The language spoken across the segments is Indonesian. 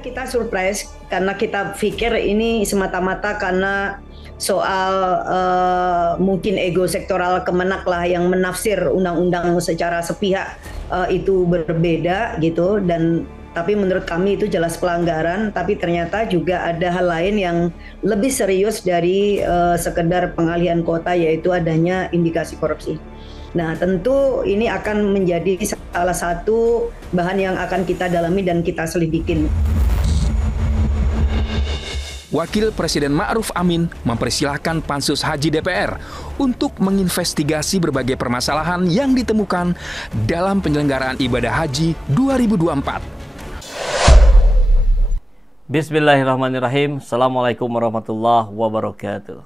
Kita surprise karena kita pikir ini semata-mata karena soal mungkin ego sektoral Kemenak lah yang menafsir undang-undang secara sepihak itu berbeda gitu, dan tapi menurut kami itu jelas pelanggaran, tapi ternyata juga ada hal lain yang lebih serius dari sekedar pengalihan kuota, yaitu adanya indikasi korupsi. Nah, tentu ini akan menjadi salah satu bahan yang akan kita dalami dan kita selidikin. Wakil Presiden Ma'ruf Amin mempersilahkan Pansus Haji DPR untuk menginvestigasi berbagai permasalahan yang ditemukan dalam penyelenggaraan ibadah haji 2024. Bismillahirrahmanirrahim. Assalamualaikum warahmatullahi wabarakatuh.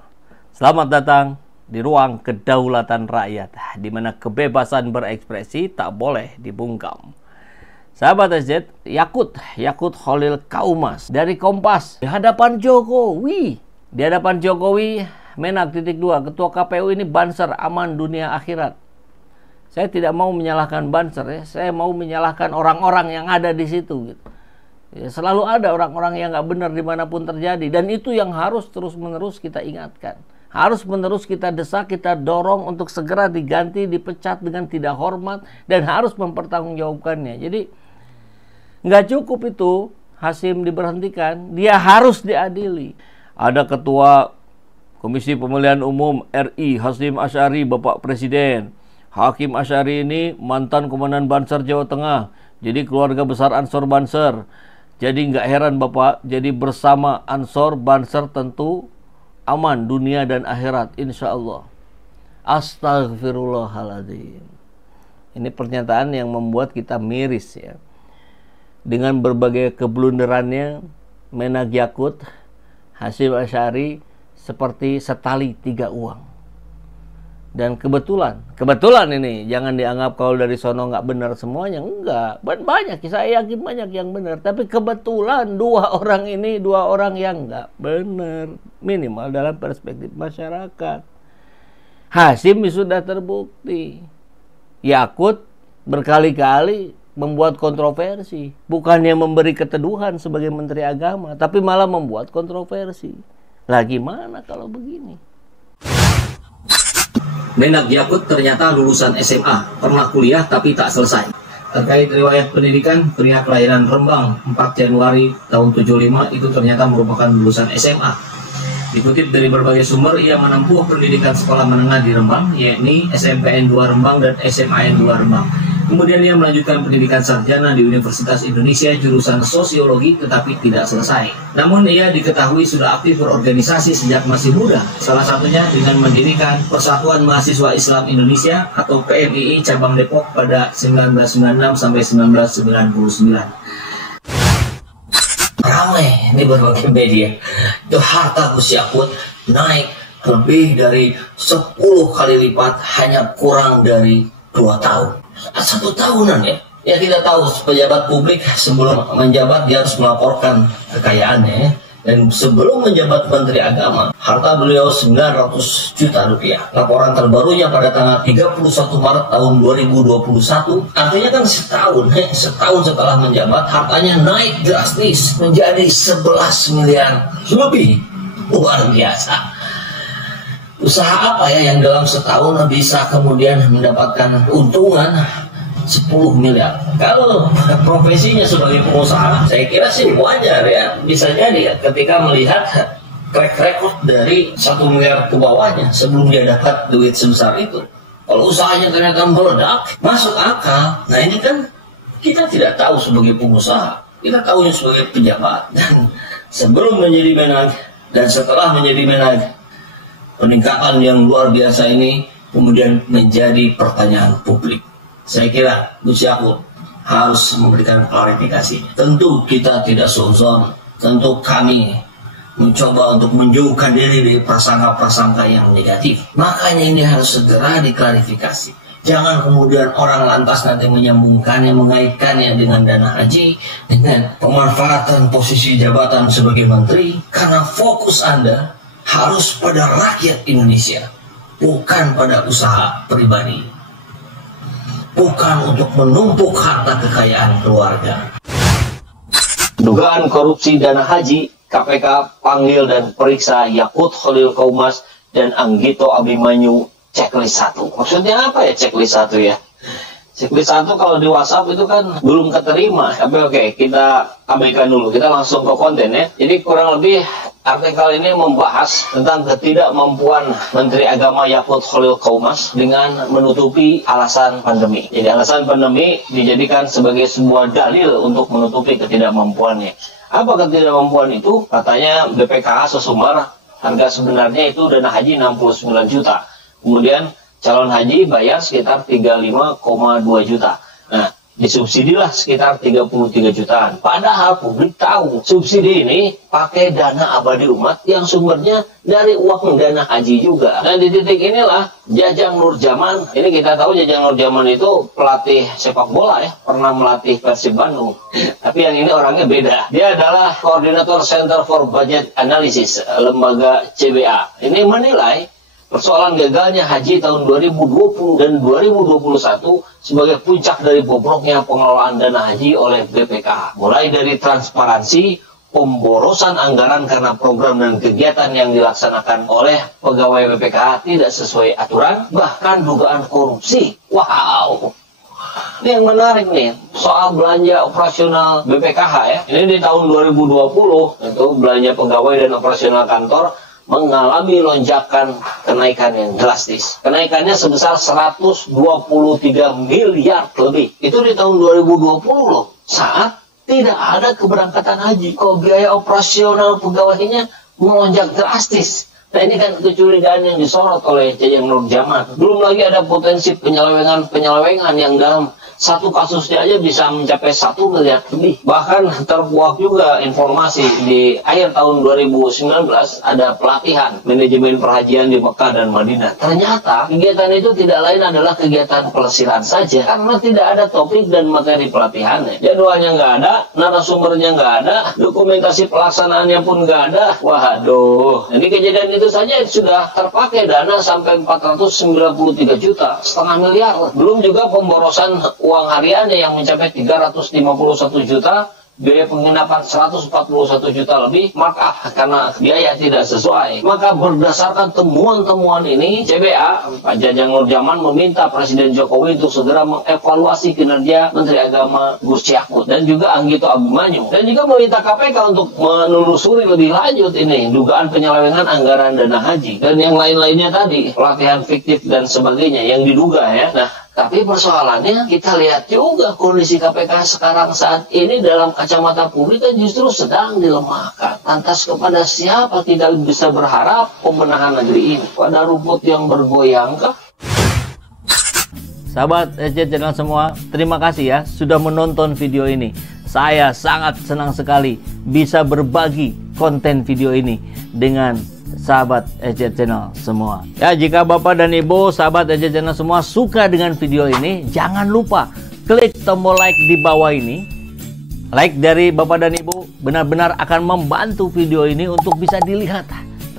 Selamat datang di ruang kedaulatan rakyat, di mana kebebasan berekspresi tak boleh dibungkam. Sahabat SZ, Yakut Khalil Kaumas dari Kompas di hadapan Jokowi. Di hadapan Jokowi, Menak.2, Ketua KPU ini banser aman dunia akhirat. Saya tidak mau menyalahkan banser ya, saya mau menyalahkan orang-orang yang ada di situ gitu. Ya, selalu ada orang-orang yang nggak benar dimanapun terjadi, dan itu yang harus terus-menerus kita ingatkan. Harus menerus kita desak, kita dorong untuk segera diganti, dipecat dengan tidak hormat, dan harus mempertanggungjawabkannya. Jadi nggak cukup itu Hasyim diberhentikan, dia harus diadili. Ada Ketua Komisi Pemilihan Umum RI Hasyim Asy'ari, Bapak Presiden. Hakim Asy'ari ini mantan Komandan Banser Jawa Tengah, jadi keluarga besar Ansor Banser. Jadi nggak heran Bapak, jadi bersama Ansor Banser tentu aman dunia dan akhirat insya Allah. Astagfirullahaladzim. Ini pernyataan yang membuat kita miris ya. Dengan berbagai keblunderannya, Menak Yakut Hasyim Asy'ari seperti setali tiga uang. Dan kebetulan ini, jangan dianggap kalau dari sono nggak benar semuanya, enggak. Banyak, saya yakin banyak yang benar. Tapi kebetulan dua orang yang nggak benar, minimal dalam perspektif masyarakat. Hasyim sudah terbukti. Yakut berkali-kali membuat kontroversi, bukannya memberi keteduhan sebagai Menteri Agama, tapi malah membuat kontroversi. Lah gimana kalau begini? Menak Yakut ternyata lulusan SMA, pernah kuliah tapi tak selesai. Terkait riwayat pendidikan, pria kelahiran Rembang 4 Januari tahun 75 itu ternyata merupakan lulusan SMA. Dikutip dari berbagai sumber, ia menempuh pendidikan sekolah menengah di Rembang, yakni SMPN 2 Rembang dan SMAN 2 Rembang. Kemudian ia melanjutkan pendidikan sarjana di Universitas Indonesia jurusan Sosiologi, tetapi tidak selesai. Namun ia diketahui sudah aktif berorganisasi sejak masih muda, salah satunya dengan mendirikan Persatuan Mahasiswa Islam Indonesia atau PMII cabang Depok pada 1996 sampai 1999. Ramai di berbagai media, itu harta Gus Yakut naik lebih dari 10 kali lipat hanya kurang dari 2 tahun. 1 tahunan ya. Ya kita tahu pejabat publik sebelum menjabat dia harus melaporkan kekayaannya ya. Dan sebelum menjabat Menteri Agama, harta beliau 900 juta rupiah. Laporan terbarunya pada tanggal 31 Maret tahun 2021, artinya kan setahun setelah menjabat, hartanya naik drastis menjadi 11 miliar lebih. Luar biasa. Usaha apa ya yang dalam setahun bisa kemudian mendapatkan keuntungan 10 miliar? Kalau profesinya sebagai pengusaha, saya kira sih wajar ya. Bisa jadi ketika melihat track record dari 1 miliar ke bawahnya sebelum dia dapat duit sebesar itu. Kalau usahanya ternyata meledak, masuk akal. Nah ini kan kita tidak tahu sebagai pengusaha, kita tahunya sebagai pejabat. Dan sebelum menjadi Menak dan setelah menjadi Menak, peningkatan yang luar biasa ini kemudian menjadi pertanyaan publik. Saya kira Gus Yakut harus memberikan klarifikasi. Tentu kita tidak suzon, tentu kami mencoba untuk menjauhkan diri dari prasangka-prasangka yang negatif. Makanya ini harus segera diklarifikasi. Jangan kemudian orang lantas nanti menyambungkannya, mengaitkannya dengan dana haji, dengan pemanfaatan posisi jabatan sebagai menteri, karena fokus Anda harus pada rakyat Indonesia, bukan pada usaha pribadi, bukan untuk menumpuk harta kekayaan keluarga. Dugaan korupsi dana haji, KPK panggil dan periksa Yakut Khalil Qaumas dan Anggito Abimanyu checklist 1. Maksudnya apa ya checklist 1 ya? Checklist 1 kalau di WhatsApp itu kan belum keterima. Tapi oke, kita abaikan dulu. Kita langsung ke konten ya. Jadi kurang lebih artikel ini membahas tentang ketidakmampuan Menteri Agama Yakut Khalil Qaumas dengan menutupi alasan pandemi. Jadi alasan pandemi dijadikan sebagai sebuah dalil untuk menutupi ketidakmampuannya. Apa ketidakmampuan itu? Katanya BPKH sesumber harga sebenarnya itu dana haji 69 juta. Kemudian calon haji bayar sekitar 35,2 juta. Nah, disubsidilah sekitar 33 jutaan. Padahal publik tahu subsidi ini pakai dana abadi umat yang sumbernya dari uang dana haji juga. Nah, di titik inilah Jajang Nurjaman, ini kita tahu Jajang Nurjaman itu pelatih sepak bola ya, pernah melatih Persib Bandung. Tapi yang ini orangnya beda. Dia adalah koordinator Center for Budget Analysis, lembaga CBA. Ini menilai persoalan gagalnya haji tahun 2020 dan 2021 sebagai puncak dari bobroknya pengelolaan dana haji oleh BPKH. Mulai dari transparansi, pemborosan anggaran karena program dan kegiatan yang dilaksanakan oleh pegawai BPKH tidak sesuai aturan, bahkan dugaan korupsi. Wow! Ini yang menarik nih, soal belanja operasional BPKH ya. Ini di tahun 2020, itu belanja pegawai dan operasional kantor mengalami lonjakan kenaikan yang drastis. Kenaikannya sebesar 123 miliar lebih. Itu di tahun 2020 loh. Saat tidak ada keberangkatan haji. Kok biaya operasional pegawainya melonjak drastis. Nah ini kan kecurigaan yang disorot oleh Jajang Nurjaman. Belum lagi ada potensi penyelewengan yang dalam satu kasusnya aja bisa mencapai 1 miliar lebih. Bahkan terkuak juga informasi di akhir tahun 2019 ada pelatihan manajemen perhajian di Mekah dan Madinah. Ternyata kegiatan itu tidak lain adalah kegiatan pelesiran saja karena tidak ada topik dan materi pelatihannya. Jadwalnya nggak ada, narasumbernya nggak ada, dokumentasi pelaksanaannya pun nggak ada. Waduh, jadi kejadian itu saja sudah terpakai dana sampai 493 juta, setengah miliar. Belum juga pemborosan uang hariannya yang mencapai 351 juta, biaya penginapan 141 juta lebih, maka karena biaya tidak sesuai. Maka berdasarkan temuan-temuan ini, CBA, Pak Jajang Nurjaman meminta Presiden Jokowi untuk segera mengevaluasi kinerja Menteri Agama Gus Yakut dan juga Anggito Abimanyu. Dan juga meminta KPK untuk menelusuri lebih lanjut ini, dugaan penyelewengan anggaran dana haji. Dan yang lain-lainnya tadi, pelatihan fiktif dan sebagainya yang diduga ya. Nah, tapi persoalannya kita lihat juga kondisi KPK sekarang saat ini dalam kacamata publik kan justru sedang dilemahkan. Lantas kepada siapa tidak bisa berharap pembenahan negeri ini? Pada rumput yang bergoyang kah? Sahabat SJ Channel semua, terima kasih ya sudah menonton video ini. Saya sangat senang sekali bisa berbagi konten video ini dengan sahabat SJ Channel semua. Ya, jika Bapak dan Ibu sahabat SJ Channel semua suka dengan video ini, jangan lupa klik tombol like di bawah ini. Like dari Bapak dan Ibu benar-benar akan membantu video ini untuk bisa dilihat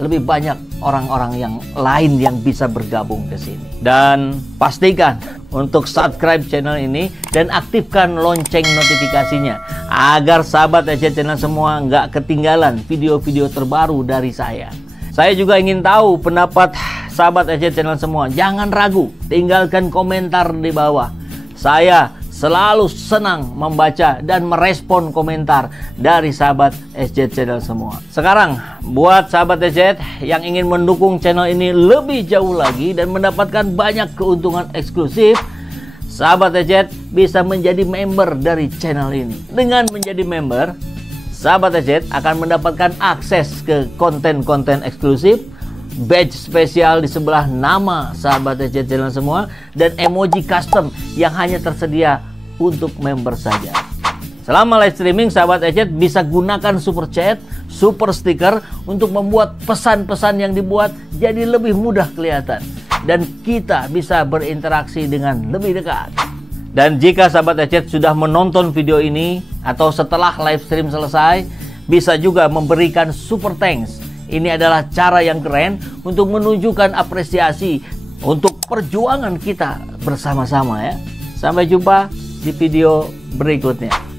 lebih banyak orang-orang yang lain yang bisa bergabung ke sini. Dan pastikan untuk subscribe channel ini dan aktifkan lonceng notifikasinya agar sahabat SJ Channel semua nggak ketinggalan video-video terbaru dari saya. Saya juga ingin tahu pendapat sahabat SJ Channel semua. Jangan ragu, tinggalkan komentar di bawah. Saya selalu senang membaca dan merespon komentar dari sahabat SJ Channel semua. Sekarang, buat sahabat SJ yang ingin mendukung channel ini lebih jauh lagi dan mendapatkan banyak keuntungan eksklusif, sahabat SJ bisa menjadi member dari channel ini. Dengan menjadi member, sahabat SJ akan mendapatkan akses ke konten-konten eksklusif, badge spesial di sebelah nama sahabat SJ Channel semua, dan emoji custom yang hanya tersedia untuk member saja. Selama live streaming, sahabat SJ bisa gunakan super chat, super sticker untuk membuat pesan-pesan yang dibuat jadi lebih mudah kelihatan. Dan kita bisa berinteraksi dengan lebih dekat. Dan jika sahabat SJ sudah menonton video ini atau setelah live stream selesai, bisa juga memberikan super thanks. Ini adalah cara yang keren untuk menunjukkan apresiasi untuk perjuangan kita bersama-sama ya. Sampai jumpa di video berikutnya.